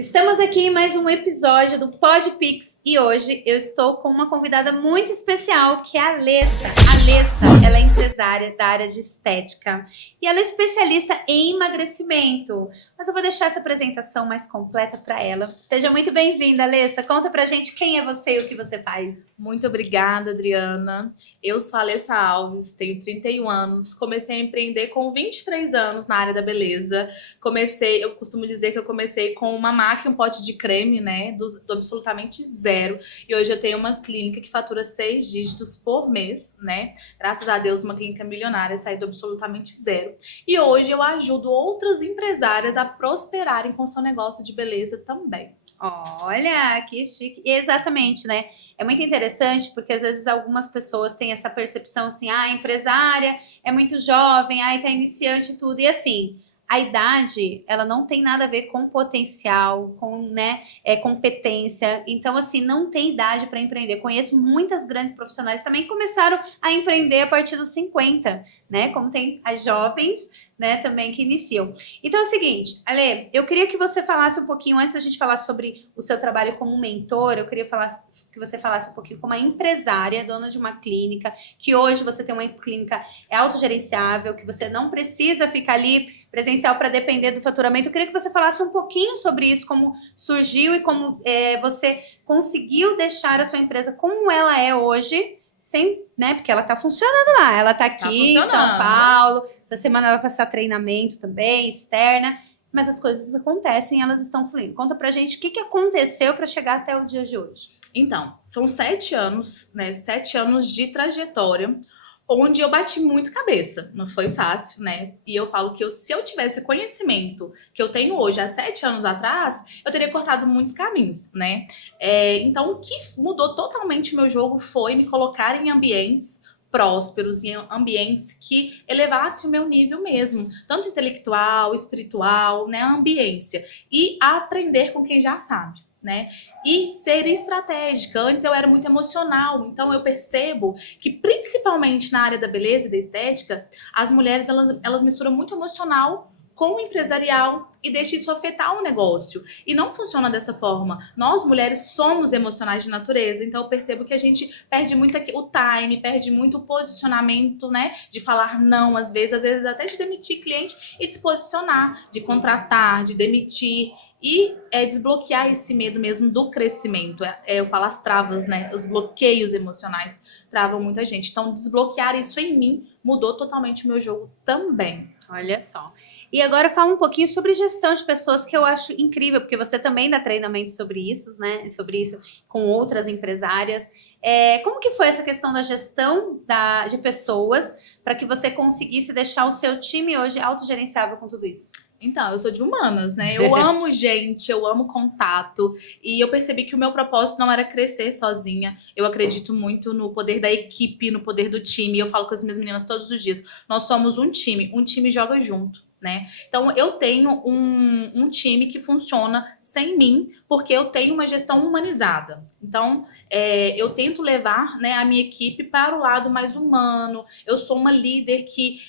Estamos aqui em mais um episódio do PodPix e hoje eu estou com uma convidada muito especial, que é a Alessa. A Alessa, ela é empresária da área de estética e ela é especialista em emagrecimento. Mas eu vou deixar essa apresentação mais completa para ela. Seja muito bem-vinda, Alessa. Conta pra gente quem é você e o que você faz. Muito obrigada, Adriana. Eu sou a Alessa Alves, tenho 31 anos, comecei a empreender com 23 anos na área da beleza. Eu costumo dizer que eu comecei com uma máquina, um pote de creme, né, do absolutamente zero. E hoje eu tenho uma clínica que fatura 6 dígitos por mês, né? Graças a Deus, uma clínica milionária, saí do absolutamente zero. E hoje eu ajudo outras empresárias a prosperarem com seu negócio de beleza também. Olha, que chique. E exatamente, né? É muito interessante porque às vezes algumas pessoas têm essa percepção assim, a empresária é muito jovem, tá iniciante e tudo. E assim, a idade, ela não tem nada a ver com potencial, com, né, competência. Então, assim, não tem idade para empreender. Conheço muitas grandes profissionais também que começaram a empreender a partir dos 50, né? Como tem as jovens, né, também que iniciam. Então é o seguinte, Ale, eu queria que você falasse um pouquinho, antes da gente falar sobre o seu trabalho como mentor, eu queria que você falasse um pouquinho como uma empresária, dona de uma clínica, que hoje você tem uma clínica autogerenciável, que você não precisa ficar ali presencial para depender do faturamento. Eu queria que você falasse um pouquinho sobre isso, como surgiu e como você conseguiu deixar a sua empresa como ela é hoje, sem, né? Porque ela tá funcionando lá. Ela tá aqui em São Paulo. Essa semana ela vai passar treinamento também, externa. Mas as coisas acontecem e elas estão fluindo. Conta pra gente o que aconteceu para chegar até o dia de hoje. Então, são 7 anos, né? 7 anos de trajetória, onde eu bati muito cabeça. Não foi fácil, né? E eu falo que se eu tivesse o conhecimento que eu tenho hoje, há 7 anos atrás, eu teria cortado muitos caminhos, né? Então, o que mudou totalmente o meu jogo foi me colocar em ambientes prósperos, em ambientes que elevassem o meu nível mesmo, tanto intelectual, espiritual, né? A ambiência. E aprender com quem já sabe. Né? E ser estratégica. Antes eu era muito emocional, então eu percebo que principalmente na área da beleza e da estética, as mulheres elas misturam muito emocional com o empresarial e deixam isso afetar o negócio. E não funciona dessa forma. Nós, mulheres, somos emocionais de natureza, então eu percebo que a gente perde muito o time, perde muito o posicionamento, né? De falar não, às vezes até de demitir cliente e de se posicionar, de contratar, de demitir. E desbloquear esse medo mesmo do crescimento. Eu falo as travas, né? Os bloqueios emocionais travam muita gente. Então, desbloquear isso em mim mudou totalmente o meu jogo também. Olha só. E agora fala um pouquinho sobre gestão de pessoas, que eu acho incrível, porque você também dá treinamento sobre isso, né? Sobre isso com outras empresárias. Como que foi essa questão da gestão de pessoas para que você conseguisse deixar o seu time hoje autogerenciável com tudo isso? Então, eu sou de humanas, né? Eu amo gente, eu amo contato. E eu percebi que o meu propósito não era crescer sozinha. Eu acredito muito no poder da equipe, no poder do time. Eu falo com as minhas meninas todos os dias. Nós somos um time joga junto, né? Então, eu tenho um time que funciona sem mim, porque eu tenho uma gestão humanizada. Então, eu tento levar, né, a minha equipe para o lado mais humano. Eu sou uma líder que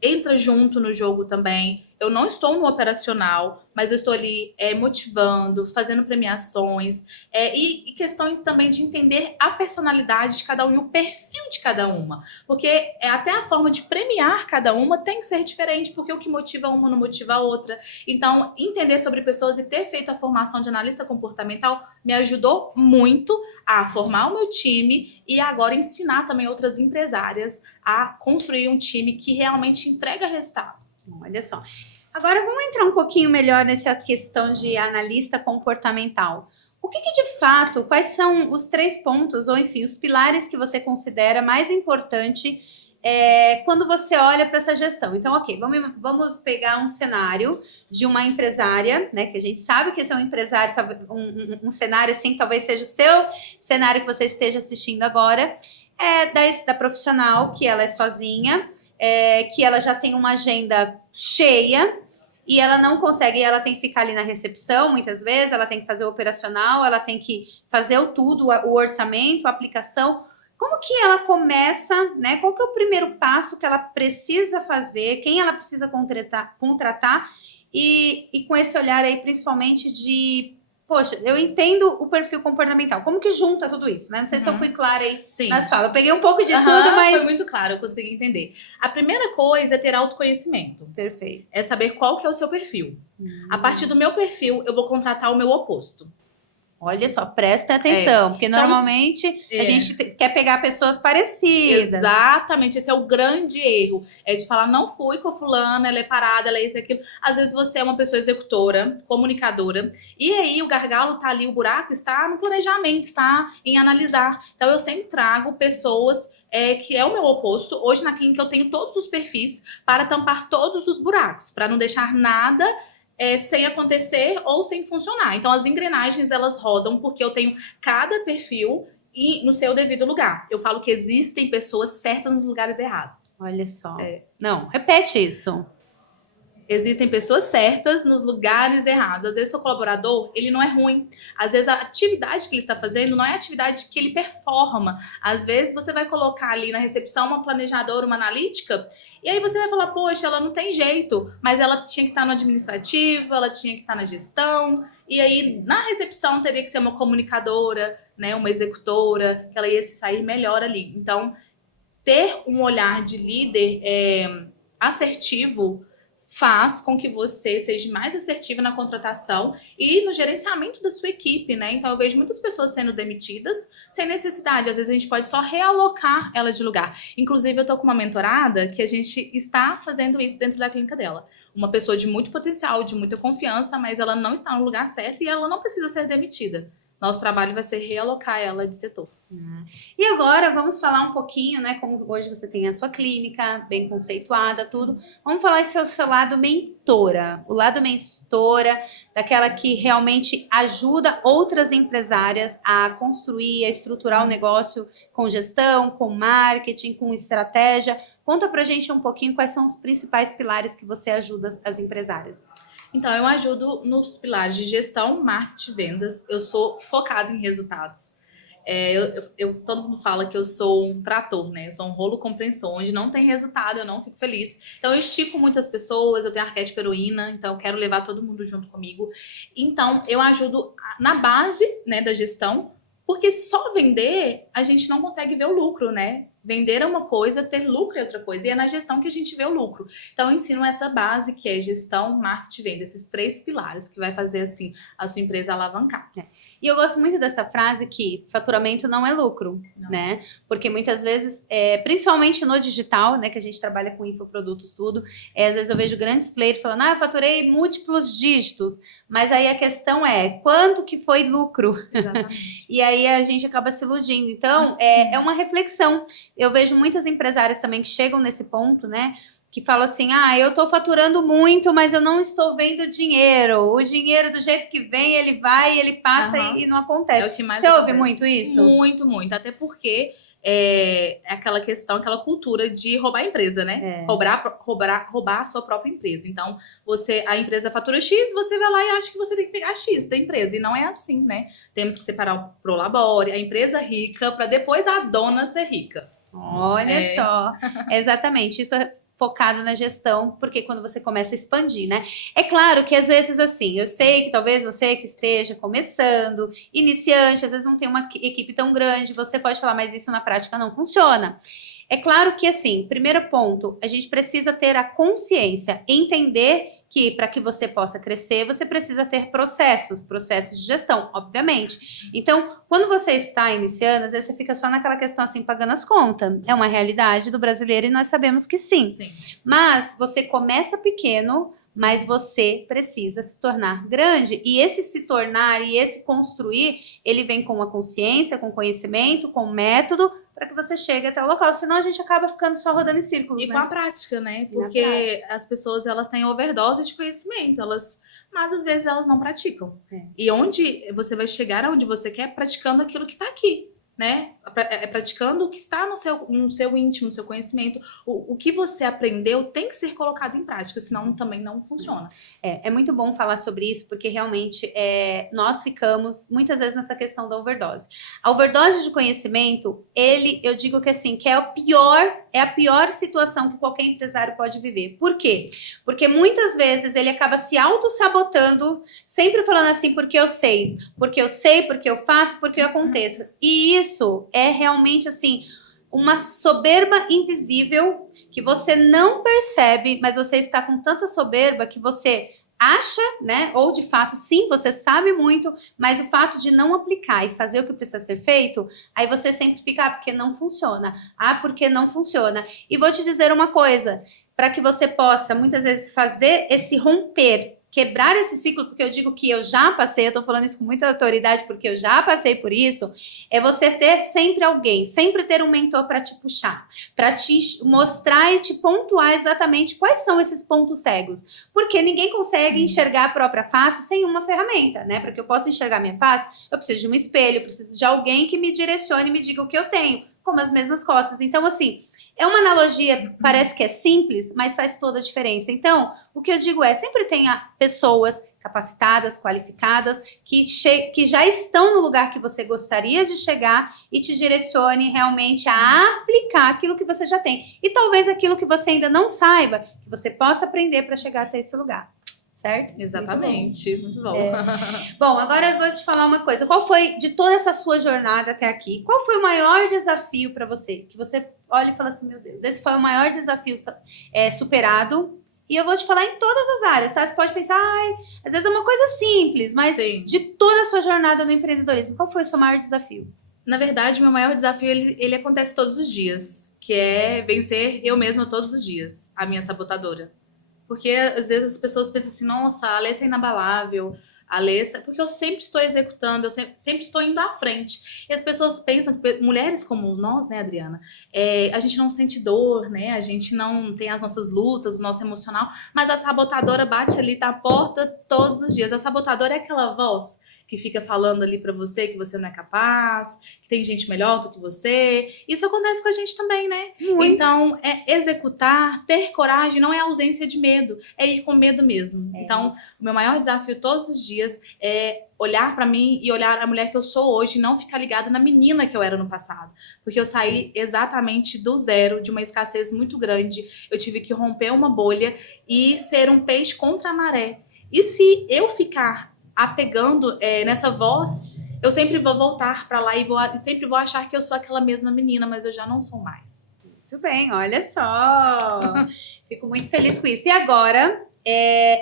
entra junto no jogo também. Eu não estou no operacional, mas eu estou ali motivando, fazendo premiações e questões também de entender a personalidade de cada um e o perfil de cada uma. Porque até a forma de premiar cada uma tem que ser diferente, porque o que motiva uma não motiva a outra. Então, entender sobre pessoas e ter feito a formação de analista comportamental me ajudou muito a formar o meu time e agora ensinar também outras empresárias a construir um time que realmente entrega resultado. Olha só. Agora vamos entrar um pouquinho melhor nessa questão de analista comportamental. O que de fato, quais são os 3 pontos, ou enfim, os pilares que você considera mais importante quando você olha para essa gestão? Então, ok, vamos pegar um cenário de uma empresária, né? Que a gente sabe que esse é um empresário, um cenário assim, talvez seja o seu cenário que você esteja assistindo agora, da profissional, que ela é sozinha, que ela já tem uma agenda cheia e ela não consegue, ela tem que ficar ali na recepção muitas vezes, ela tem que fazer o operacional, ela tem que fazer o orçamento, a aplicação. Como que ela começa, né? Qual que é o primeiro passo que ela precisa fazer, quem ela precisa contratar e com esse olhar aí, principalmente de, poxa, eu entendo o perfil comportamental. Como que junta tudo isso, né? Não sei se eu fui clara aí nas falas. Eu peguei um pouco de tudo, mas... Foi muito claro, eu consegui entender. A primeira coisa é ter autoconhecimento. Perfeito. É saber qual que é o seu perfil. A partir do meu perfil, eu vou contratar o meu oposto. Olha só, presta atenção, porque então, normalmente a gente quer pegar pessoas parecidas. Exatamente, esse é o grande erro. É de falar, não fui com a fulana, ela é parada, ela é isso e aquilo. Às vezes você é uma pessoa executora, comunicadora, e aí o gargalo tá ali, o buraco está no planejamento, está em analisar. Então eu sempre trago pessoas que é o meu oposto. Hoje na clínica eu tenho todos os perfis para tampar todos os buracos, para não deixar nada sem acontecer ou sem funcionar. Então as engrenagens elas rodam porque eu tenho cada perfil e no seu devido lugar. Eu falo que existem pessoas certas nos lugares errados. Olha só. Não, repete isso. Existem pessoas certas nos lugares errados. Às vezes, seu colaborador, ele não é ruim. Às vezes, a atividade que ele está fazendo não é a atividade que ele performa. Às vezes, você vai colocar ali na recepção uma planejadora, uma analítica, e aí você vai falar, poxa, ela não tem jeito, mas ela tinha que estar no administrativo, ela tinha que estar na gestão, e aí, na recepção, teria que ser uma comunicadora, né, uma executora, que ela ia se sair melhor ali. Então, ter um olhar de líder assertivo faz com que você seja mais assertiva na contratação e no gerenciamento da sua equipe, né? Então eu vejo muitas pessoas sendo demitidas sem necessidade. Às vezes a gente pode só realocar ela de lugar. Inclusive eu tô com uma mentorada que a gente está fazendo isso dentro da clínica dela. Uma pessoa de muito potencial, de muita confiança, mas ela não está no lugar certo e ela não precisa ser demitida. Nosso trabalho vai ser realocar ela de setor. E agora vamos falar um pouquinho, né? Como hoje você tem a sua clínica bem conceituada, tudo. Vamos falar esse seu lado mentora, o lado mentora, daquela que realmente ajuda outras empresárias a construir, a estruturar o negócio com gestão, com marketing, com estratégia. Conta pra gente um pouquinho quais são os principais pilares que você ajuda as empresárias. Então, eu ajudo nos pilares de gestão, marketing, vendas. Eu sou focada em resultados. Todo mundo fala que eu sou um trator, né? Eu sou um rolo compressor, onde não tem resultado, eu não fico feliz. Então, eu estico muitas pessoas, eu tenho arquétipo heroína, então eu quero levar todo mundo junto comigo. Então, eu ajudo na base, né, da gestão, porque só vender, a gente não consegue ver o lucro, né? Vender é uma coisa, ter lucro é outra coisa. E é na gestão que a gente vê o lucro. Então, eu ensino essa base que é gestão, marketing e venda. Esses 3 pilares que vai fazer, assim, a sua empresa alavancar. E eu gosto muito dessa frase que faturamento não é lucro, né? Porque muitas vezes, principalmente no digital, né? Que a gente trabalha com infoprodutos, tudo. Às vezes eu vejo grandes players falando, eu faturei múltiplos dígitos. Mas aí a questão é, quanto que foi lucro? Exatamente. E aí a gente acaba se iludindo. Então, é uma reflexão. Eu vejo muitas empresárias também que chegam nesse ponto, né? Que falam assim, eu tô faturando muito, mas eu não estou vendo dinheiro. O dinheiro, do jeito que vem, ele vai, ele passa e não acontece. É o que mais Você acontece. ouve muito isso? Muito, muito. Até porque é aquela questão, aquela cultura de roubar a empresa, né? Roubar a sua própria empresa. Então, a empresa fatura X, você vai lá e acha que você tem que pegar X da empresa. E não é assim, né? Temos que separar o prolabore, a empresa rica, para depois a dona ser rica. Olha só. Exatamente. Isso é focado na gestão, porque quando você começa a expandir, né? É claro que às vezes assim, eu sei que talvez você que esteja começando, iniciante, às vezes não tem uma equipe tão grande, você pode falar, mas isso na prática não funciona. É claro que assim, primeiro ponto, a gente precisa ter a consciência, entender que para que você possa crescer, você precisa ter processos de gestão, obviamente. Então, quando você está iniciando, às vezes você fica só naquela questão assim, pagando as contas. É uma realidade do brasileiro e nós sabemos que sim. Mas você começa pequeno, mas você precisa se tornar grande. E esse se tornar e esse construir, ele vem com uma consciência, com conhecimento, com método, para que você chegue até o local. Senão a gente acaba ficando só rodando em círculos, com a prática, né? Porque as pessoas, elas têm overdose de conhecimento, mas às vezes elas não praticam. E onde você vai chegar aonde você quer, praticando aquilo que está aqui, né? Praticando o que está no seu íntimo, no seu conhecimento. O que você aprendeu tem que ser colocado em prática, senão também não funciona. É muito bom falar sobre isso, porque realmente nós ficamos muitas vezes nessa questão da overdose. A overdose de conhecimento, eu digo que assim, que é o pior é a pior situação que qualquer empresário pode viver. Por quê? Porque muitas vezes ele acaba se auto-sabotando, sempre falando assim, porque eu sei, porque eu faço, porque eu aconteço. E isso é realmente assim, uma soberba invisível que você não percebe, mas você está com tanta soberba que você acha, né? Ou de fato, sim, você sabe muito, mas o fato de não aplicar e fazer o que precisa ser feito, aí você sempre fica, porque não funciona. Porque não funciona. E vou te dizer uma coisa, para que você possa, muitas vezes, fazer esse romper, quebrar esse ciclo, porque eu digo que eu já passei, eu tô falando isso com muita autoridade, porque eu já passei por isso, é você ter sempre alguém, sempre ter um mentor para te puxar, para te mostrar e te pontuar exatamente quais são esses pontos cegos, porque ninguém consegue enxergar a própria face sem uma ferramenta, né? Para que eu possa enxergar minha face, eu preciso de um espelho, eu preciso de alguém que me direcione e me diga o que eu tenho, como as mesmas costas. Então, assim, é uma analogia, parece que é simples, mas faz toda a diferença. Então, o que eu digo é, sempre tenha pessoas capacitadas, qualificadas, que já estão no lugar que você gostaria de chegar e te direcione realmente a aplicar aquilo que você já tem. E talvez aquilo que você ainda não saiba, que você possa aprender para chegar até esse lugar. Certo? Exatamente, muito bom. Bom, agora eu vou te falar uma coisa. Qual foi, de toda essa sua jornada até aqui, qual foi o maior desafio para você? Que você olha e fala assim, meu Deus, esse foi o maior desafio superado. E eu vou te falar em todas as áreas, tá? Você pode pensar, às vezes é uma coisa simples, mas Sim. de toda a sua jornada no empreendedorismo, qual foi o seu maior desafio? Na verdade, meu maior desafio, ele acontece todos os dias, que é vencer eu mesma todos os dias, a minha sabotadora. Porque às vezes as pessoas pensam assim, nossa, a Alessa é inabalável, a Alessa... Porque eu sempre estou executando, eu sempre estou indo à frente. E as pessoas pensam que mulheres como nós, né, Adriana, a gente não sente dor, né, a gente não tem as nossas lutas, o nosso emocional, mas a sabotadora bate ali na porta todos os dias. A sabotadora é aquela voz que fica falando ali pra você que você não é capaz, que tem gente melhor do que você. Isso acontece com a gente também, né? Muito. Então, executar, ter coragem, não é ausência de medo, é ir com medo mesmo. Então, o meu maior desafio todos os dias é olhar pra mim e olhar a mulher que eu sou hoje e não ficar ligada na menina que eu era no passado. Porque eu saí exatamente do zero, de uma escassez muito grande. Eu tive que romper uma bolha e ser um peixe contra a maré. E se eu ficar apegando nessa voz, eu sempre vou voltar pra lá e sempre vou achar que eu sou aquela mesma menina, mas eu já não sou mais. Muito bem, olha só. Fico muito feliz com isso. E agora,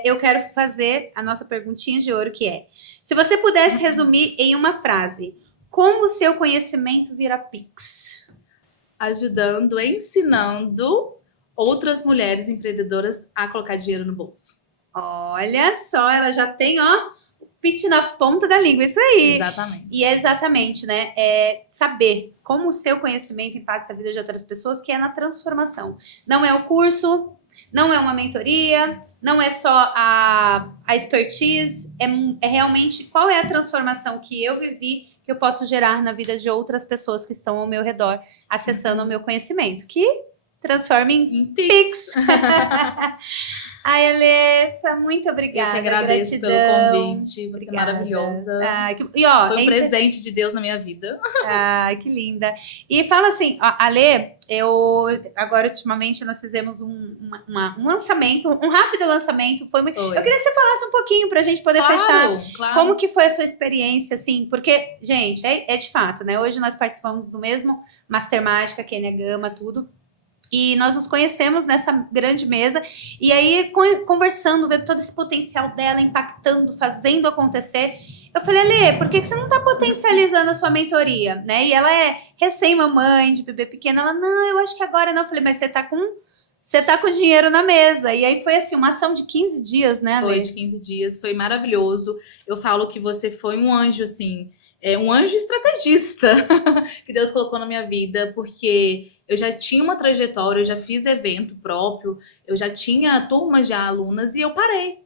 eu quero fazer a nossa perguntinha de ouro, que é: se você pudesse resumir em uma frase, como o seu conhecimento vira Pix? Ajudando, ensinando outras mulheres empreendedoras a colocar dinheiro no bolso. Olha só, ela já tem, ó, pitch na ponta da língua, isso aí. Exatamente. E é exatamente, né? Saber como o seu conhecimento impacta a vida de outras pessoas, que é na transformação. Não é o curso, não é uma mentoria, não é só a expertise, é realmente qual é a transformação que eu vivi, que eu posso gerar na vida de outras pessoas que estão ao meu redor, acessando o meu conhecimento, que transforma em Pix. Ai, Alessa, muito obrigada. Eu que agradeço gratidão. Pelo convite. Você Obrigada. é maravilhosa. E, ó, foi um presente de Deus na minha vida. Ai, que linda. E fala assim, ó, Ale, agora ultimamente nós fizemos um lançamento, um rápido lançamento. Foi muito. Eu queria que você falasse um pouquinho pra gente poder fechar. Claro. Como que foi a sua experiência, assim? Porque, gente, é de fato, né? Hoje nós participamos do mesmo Master Mágica, Kênia Gama, tudo. E nós nos conhecemos nessa grande mesa, e aí conversando, vendo todo esse potencial dela, impactando, fazendo acontecer. Eu falei, Ale, por que você não tá potencializando a sua mentoria? Né? E ela é recém-mamãe, de bebê pequeno. Ela, não, eu acho que agora não. Eu falei, mas você tá com dinheiro na mesa. E aí foi assim, uma ação de 15 dias, né, Ale? Foi de 15 dias, foi maravilhoso. Eu falo que você foi um anjo, assim, um anjo estrategista que Deus colocou na minha vida, porque eu já tinha uma trajetória, eu já fiz evento próprio, eu já tinha turmas de alunas e eu parei.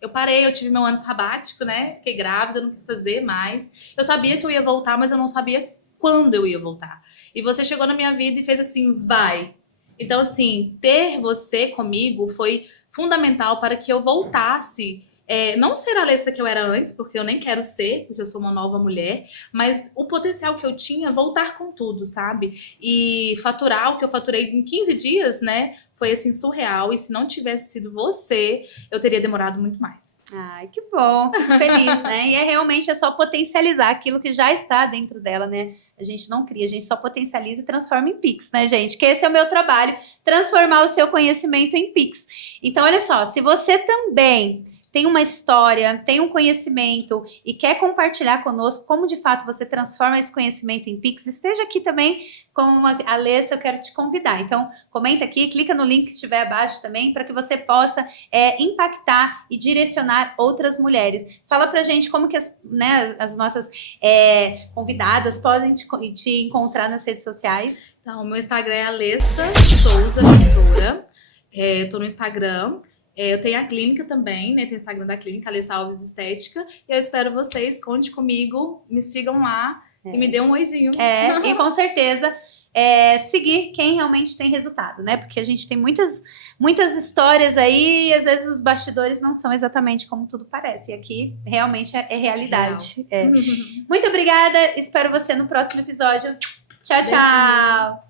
Eu tive meu ano sabático, né? Fiquei grávida, não quis fazer mais. Eu sabia que eu ia voltar, mas eu não sabia quando eu ia voltar. E você chegou na minha vida e fez assim, vai. Então, assim, ter você comigo foi fundamental para que eu voltasse não ser a Alessa que eu era antes, porque eu nem quero ser, porque eu sou uma nova mulher, mas o potencial que eu tinha, voltar com tudo, sabe? E faturar o que eu faturei em 15 dias, né? Foi assim, surreal. E se não tivesse sido você, eu teria demorado muito mais. Ai, que bom, fico feliz, né? E realmente é só potencializar aquilo que já está dentro dela, né? A gente não cria, a gente só potencializa e transforma em Pix, né, gente? Que esse é o meu trabalho, transformar o seu conhecimento em Pix. Então, olha só, se você também tem uma história, tem um conhecimento e quer compartilhar conosco como de fato você transforma esse conhecimento em Pix, esteja aqui também com a Alessa, eu quero te convidar. Então, comenta aqui, clica no link que estiver abaixo também, para que você possa impactar e direcionar outras mulheres. Fala pra gente como que as nossas convidadas podem te encontrar nas redes sociais. Então, meu Instagram é Alessa Souza Mentora. Tô no Instagram. Eu tenho a clínica também, né? Tem o Instagram da clínica, Alessa Alves Estética. E eu espero vocês, conte comigo, me sigam lá e me dê um oizinho. E com certeza seguir quem realmente tem resultado, né? Porque a gente tem muitas histórias aí e às vezes os bastidores não são exatamente como tudo parece. E aqui realmente é realidade. Muito obrigada, espero você no próximo episódio. Tchau, tchau! Beijinho.